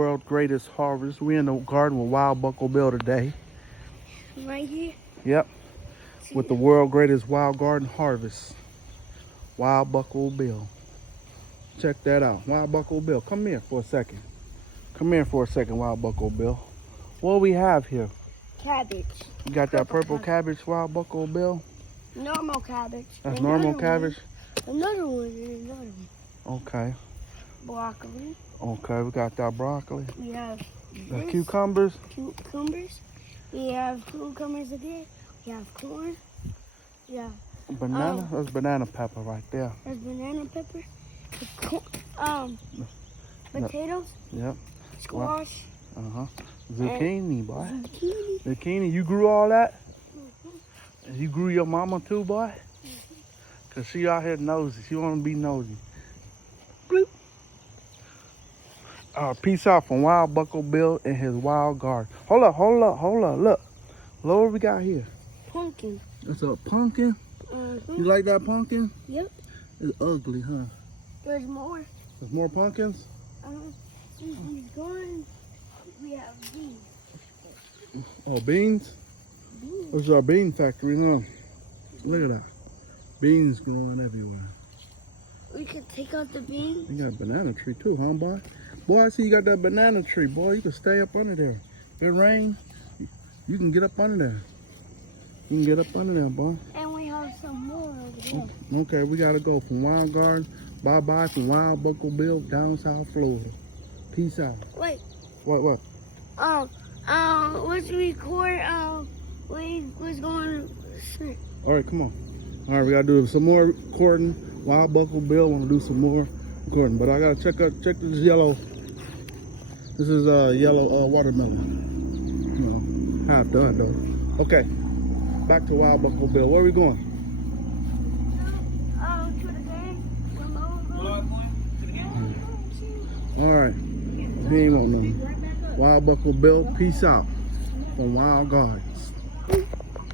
World's greatest harvest. We're in the garden with Wild Buckle Bill today. Right here? Yep. With the world's greatest wild garden harvest. Wild Buckle Bill. Check that out. Wild Buckle Bill. Come here for a second. Come here for a second, Wild Buckle Bill. What do we have here? Cabbage. You got that purple cabbage, Wild Buckle Bill? Normal cabbage. That's normal cabbage? Another one and another one. Okay. Broccoli. Okay, we got that broccoli. We have The cucumbers. Cucumbers. We have cucumbers again. We have corn. Yeah. Banana. That's banana pepper right there. There's banana pepper. Potatoes. Yep. Squash. Zucchini, boy. Zucchini. Zucchini. You grew all that? And you grew your mama too, boy? Because she out here nosy. She want to be nosy. Bloop. Peace out from Wild Buckle Bill and his wild garden. Hold up. Look. Look what we got here. Pumpkin. It's a pumpkin? You like that pumpkin? Yep. It's ugly, huh? There's more. There's more pumpkins? He's gone. We have beans. Oh, beans? This is our bean factory, huh? Look at that. Beans growing everywhere. We can take out the beans. You got a banana tree too, huh, boy? Boy, I see you got that banana tree, boy. You can stay up under there. If it rain, you can get up under there. You can get up under there, boy. And we have some more over there. Okay, we gotta go from Wild Garden. Bye-bye from Wild Buckle Bill down South Florida. Peace out. Wait. What? Let's record, we was going to... All right, come on. All right, we gotta do some more recording. Wild Buckle Bill wanna do some more recording, but I gotta check this yellow. This is yellow watermelon. You know, half done though. Okay, back to Wild Buckle Bill. Where are we going? To the game. All right, he ain't want nothing. Wild Buckle Bill, peace out from Wild Gardens.